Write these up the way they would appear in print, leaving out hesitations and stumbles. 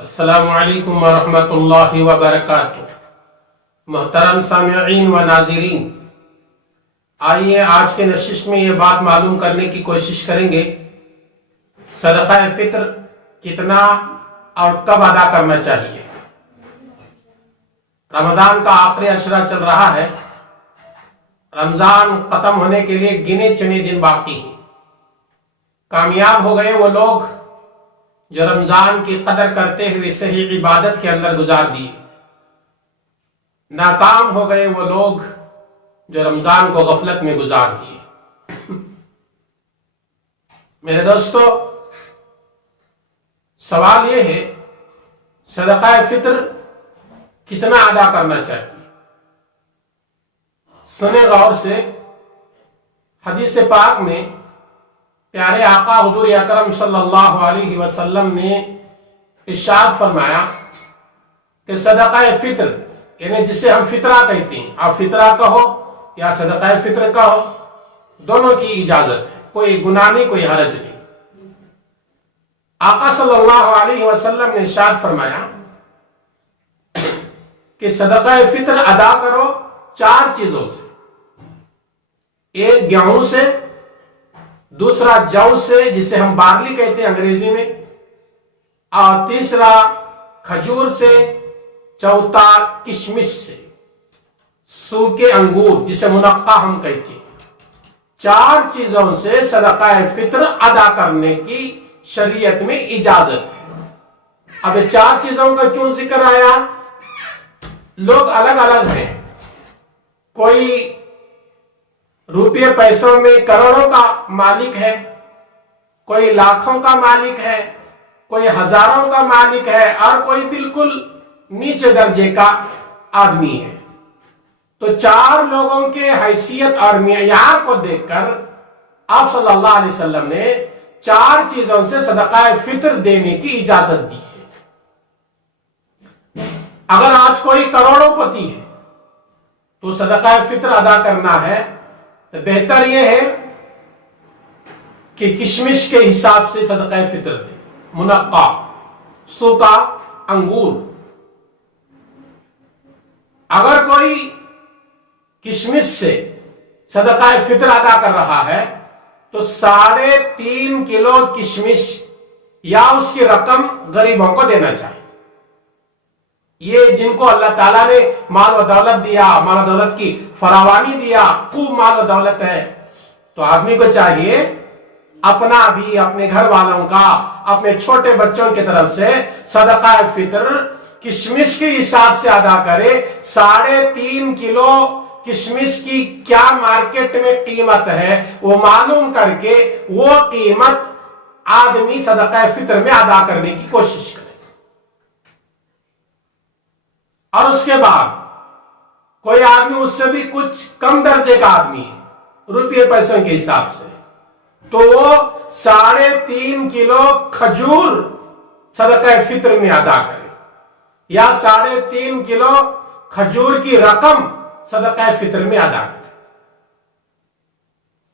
السلام علیکم ورحمۃ اللہ وبرکاتہ۔ محترم سامعین و ناظرین، آئیے آج کے نشست میں یہ بات معلوم کرنے کی کوشش کریں گے صدقہ فطر کتنا اور کب ادا کرنا چاہیے۔ رمضان کا آخری عشرہ چل رہا ہے، رمضان ختم ہونے کے لیے گنے چنے دن باقی ہیں۔ کامیاب ہو گئے وہ لوگ جو رمضان کی قدر کرتے ہوئے صحیح عبادت کے اندر گزار دیے، ناکام ہو گئے وہ لوگ جو رمضان کو غفلت میں گزار دیے۔ میرے دوستو، سوال یہ ہے صدقہ فطر کتنا ادا کرنا چاہیے۔ سنیں غور سے، حدیث پاک میں پیارے آقا حضور اکرم صلی اللہ علیہ وسلم نے ارشاد فرمایا کہ صدقہ فطر، یعنی جسے ہم فطرہ کہتے ہیں، آپ فطرہ کہو یا صدقہ فطر کہو، دونوں کی اجازت ہے، کوئی گناہ نہیں، کوئی حرج نہیں۔ آقا صلی اللہ علیہ وسلم نے ارشاد فرمایا کہ صدقہ فطر ادا کرو 4 چیزوں سے، ایک گیہوں سے، دوسرا جو سے جسے ہم بارلی کہتے ہیں انگریزی میں، اور تیسرا کھجور سے، چوتھا کشمش سے، سوکھے انگور جسے منقع ہم کہتے ہیں۔ 4 چیزوں سے صدقہ فطر ادا کرنے کی شریعت میں اجازت ہے۔ اب 4 چیزوں کا کیوں ذکر آیا؟ لوگ الگ الگ ہیں، کوئی روپے پیسوں میں کروڑوں کا مالک ہے، کوئی لاکھوں کا مالک ہے، کوئی ہزاروں کا مالک ہے، اور کوئی بالکل نیچے درجے کا آدمی ہے۔ تو 4 لوگوں کے حیثیت اور معیار کو دیکھ کر آپ صلی اللہ علیہ وسلم نے 4 چیزوں سے صدقہ فطر دینے کی اجازت دی ہے۔ اگر آج کوئی کروڑوں پتی ہے تو صدقہ فطر ادا کرنا ہے تو بہتر یہ ہے کہ کشمش کے حساب سے صدقہ فطر دے، منقع، سوکھا انگور۔ اگر کوئی کشمش سے صدقہ فطر ادا کر رہا ہے تو 3.5 کلو کشمش یا اس کی رقم غریبوں کو دینا چاہیے۔ یہ جن کو اللہ تعالیٰ نے مال و دولت دیا، مال و دولت کی فراوانی دیا، خوب مال و دولت ہے، تو آدمی کو چاہیے اپنا بھی، اپنے گھر والوں کا، اپنے چھوٹے بچوں کی طرف سے صدقہ فطر کشمش کے حساب سے ادا کرے۔ 3.5 کلو کشمش کی کیا مارکیٹ میں قیمت ہے وہ معلوم کر کے وہ قیمت آدمی صدقہ فطر میں ادا کرنے کی کوشش کرے۔ اور اس کے بعد کوئی آدمی اس سے بھی کچھ کم درجے کا آدمی ہے روپے پیسوں کے حساب سے، تو وہ 3.5 کلو کھجور صدقہ فطر میں ادا کرے، یا 3.5 کلو کھجور کی رقم صدقہ فطر میں ادا کرے۔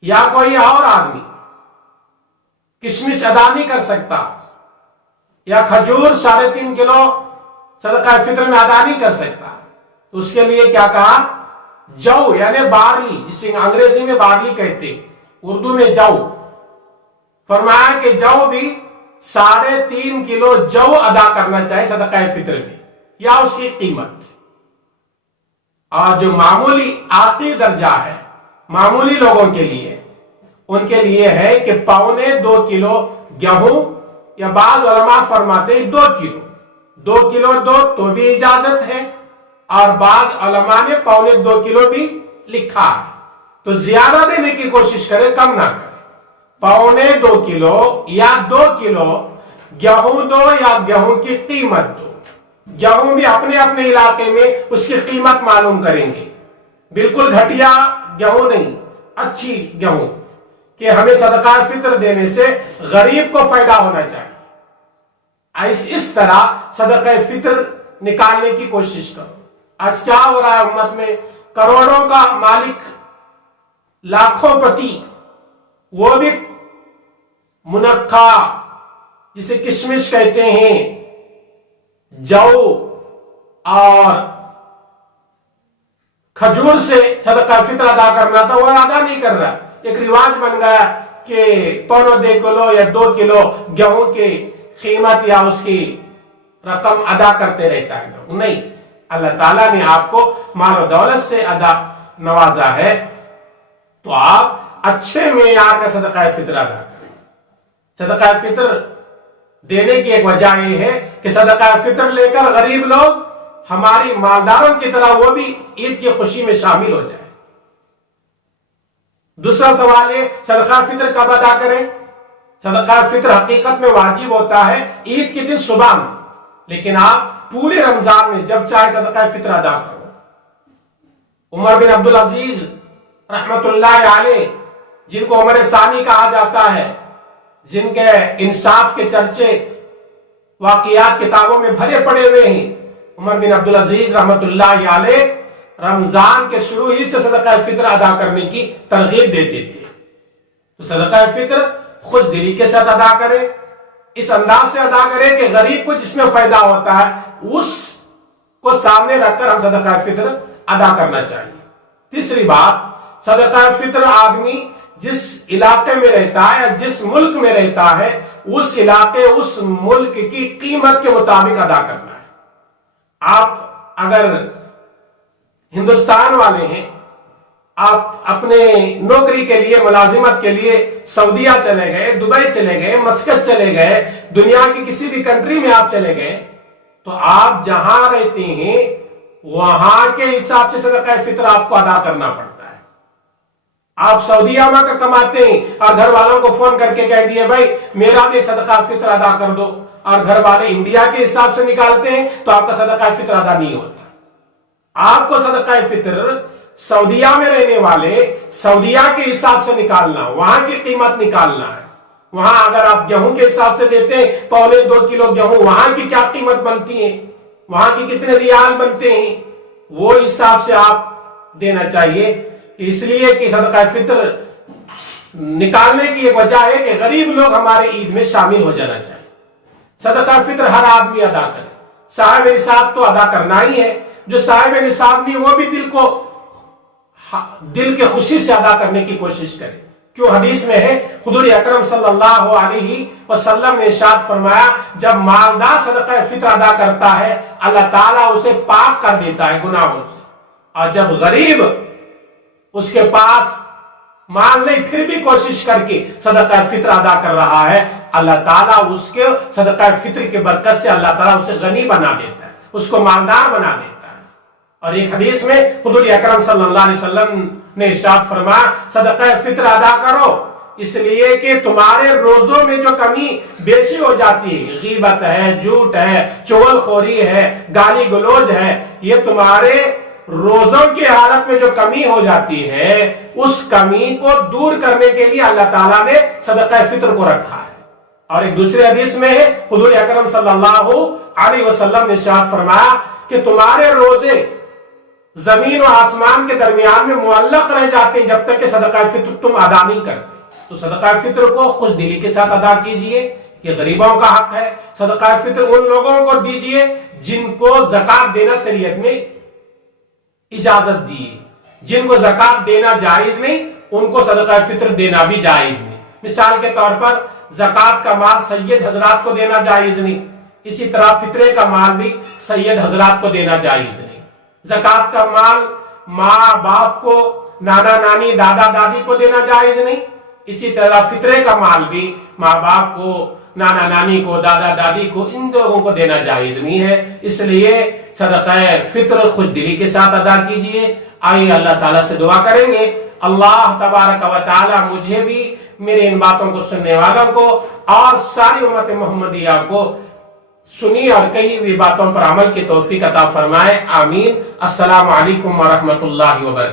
یا کوئی اور آدمی کشمش ادا نہیں کر سکتا یا کھجور 3.5 کلو صدقہ فطر میں ادا نہیں کر سکتا، تو اس کے لیے کیا کہا؟ جو، یعنی بارلی، جسے انگریزی میں بارلی کہتے ہیں، اردو میں جو۔ فرمایا کہ جو بھی 3.5 کلو جو ادا کرنا چاہے صدقہ فطر میں، یا اس کی قیمت۔ اور جو معمولی آخری درجہ ہے معمولی لوگوں کے لیے، ان کے لیے ہے کہ 2.25 کلو گیہوں، یا بعض علماء فرماتے ہیں 2 کلو، 2 کلو دو تو بھی اجازت ہے، اور بعض علماء نے 2.25 کلو بھی لکھا ہے، تو زیادہ دینے کی کوشش کرے، کم نہ کرے۔ 2.25 کلو یا 2 کلو گیہوں دو، یا گیہوں کی قیمت دو۔ گیہوں بھی اپنے اپنے علاقے میں اس کی قیمت معلوم کریں گے، بالکل گھٹیا گیہوں نہیں، اچھی گیہوں، کہ ہمیں صدقہ فطر دینے سے غریب کو فائدہ ہونا چاہیے۔ اس طرح صدقہ فطر نکالنے کی کوشش کرو۔ آج کیا ہو رہا ہے امت میں؟ کروڑوں کا مالک، لاکھوں پتی، وہ بھی منقع جسے کشمش کہتے ہیں، जौ और खजूर से सदका फित्र अदा करना था, वो अदा नहीं कर रहा। एक रिवाज बन गया कि 1.25 किलो या 2 किलो गेहूं की कीमत या उसकी रकम अदा करते रहता है। नहीं, अल्लाह ताला ने आपको माल और दौलत से अदा नवाजा है, तो आप अच्छे मेयार का सदका फित्र अदा करें। सदका फित्र देने की एक वजह यह है कि सदका फित्र लेकर गरीब लोग हमारी मालदारों की तरह वो भी ईद की खुशी में शामिल हो जाए। दूसरा सवाल है, सदका फित्र कब अदा करें? सदका फित्र हकीकत में वाजिब होता है ईद के दिन सुबह में, लेकिन आप पूरे रमजान में जब चाहे सदका फित्र अदा करो। उमर बिन अब्दुल अजीज रहमतुल्लाह अलैह, जिनको उमर सानी कहा जाता है, जिनके इंसाफ के चर्चे वाकियात किताबों में भरे पड़े हुए हैं, उमर बिन अब्दुल अजीज रहमतुल्लाह अलैह रमजान के शुरू ही से सदका फित्र अदा करने की तरगीब देते थे। तो सदका फित्र खुश दिली के साथ अदा करें, इस अंदाज से अदा करें कि गरीब को जिसमें फायदा होता है उसको सामने रखकर हम सदका फित्र अदा करना चाहिए। तीसरी बात, सदका फित्र आदमी जिस इलाके में रहता है या जिस मुल्क में रहता है, उस इलाके उस मुल्क की कीमत के मुताबिक अदा करना है। आप अगर हिंदुस्तान वाले हैं, आप अपने नौकरी के लिए, मुलाजिमत के लिए सऊदीया चले गए, दुबई चले गए, मस्कत चले गए, दुनिया की किसी भी कंट्री में आप चले गए, तो आप जहां रहते हैं वहां के हिसाब से सदका फित्र आपको अदा करना पड़ता है। आप सऊदीया में कमाते हैं और घर वालों को फोन करके कह दिए भाई मेरा भी सदका फित्र अदा कर दो, और घर वाले इंडिया के हिसाब से निकालते हैं, तो आपका सदका फित्र अदा नहीं होता। आपको सदका फित्र सऊदीया में रहने वाले सऊदीया के हिसाब से निकालना, वहां की कीमत निकालना है। वहां अगर आप गेहूं के हिसाब से देते हैं 1.25 किलो गेहूं, वहां की क्या कीमत बनती है, वहां की कितने रियाल बनते हैं, वो हिसाब से आप देना चाहिए। इसलिए कि सदका फित्र निकालने की एक वजह है कि गरीब लोग हमारे ईद में शामिल हो जाना चाहिए। सदका फित्र हर आदमी अदा करे, साहिब निसाब तो अदा करना ही है। जो साहिब निसाब नहीं, वो भी दिल के खुशी से अदा करने की कोशिश करे। क्यों? हदीस में है, हुजूर अकरम सल्लल्लाहु अलैहि वसल्लम ने इरशाद फरमाया, जब मालदार सदका फित्र अदा करता है अल्लाह ताला उसे पाक कर देता है गुनाहों से, और जब गरीब उसके पास माल नहीं फिर भी कोशिश करके सदका फित्र अदा कर रहा है, अल्लाह ताला उसके सदका फित्र के बरकत से अल्लाह ताला उसे गनी बना देता है, उसको मालदार बना देता है। और एक हदीस में हुजूर अकरम सल्लल्लाहु अलैहि वसल्लम ने इरशाद फरमाया, सदका फित्र अदा करो इसलिए कि तुम्हारे रोजों में जो कमी बेशी हो जाती है, गीबत है, झूठ है, चुगलखोरी है, गाली गलौज है, ये तुम्हारे रोजों की हालत में जो कमी हो जाती है, उस कमी को दूर करने के लिए अल्लाह ताला ने सदका फित्र को रखा है। और एक दूसरे हदीस में है, हुजूर अकरम सल्लल्लाहु अलैहि वसल्लम ने इरशाद फरमाया कि तुम्हारे रोजे जमीन और आसमान के दरमियान में मुअल्लक रह जाते हैं जब तक कि सदका फित्र तुम अदा नहीं करते। तो सदका फित्र को खुश दिली के साथ अदा कीजिए, ये गरीबों का हक है। सदका फित्र उन लोगों को दीजिए जिनको ज़कात देना शरीयत में इजाजत दी है। जिनको ज़कात देना जायज नहीं, उनको सदका फित्र देना भी जायज नहीं। मिसाल के तौर पर ज़कात का माल सैयद हजरात को देना जायज नहीं, इसी तरह फित्रे का माल भी सैयद हजरात को देना जायज नहीं। ज़कात का माल माँ बाप को, नाना नानी, दादा दादी को देना जायज नहीं, इसी तरह फित्रे का माल भी माँ बाप को, नाना नानी को, दादा दादी को, इन लोगों को देना जायज नहीं है। इसलिए सदका फित्र खुश दिली के साथ अदा कीजिए। आइए अल्लाह ताला से दुआ करेंगे, अल्लाह तबारक व तआला मुझे भी, मेरे इन बातों को सुनने वालों को और सारी उम्मत मोहम्मदिया को सुनी और कही हुई बातों पर अमल की तौफीक अता फरमाए। आमीन। अस्सलामु अलैकुम व रहमतुल्लाहि व बरकातहू।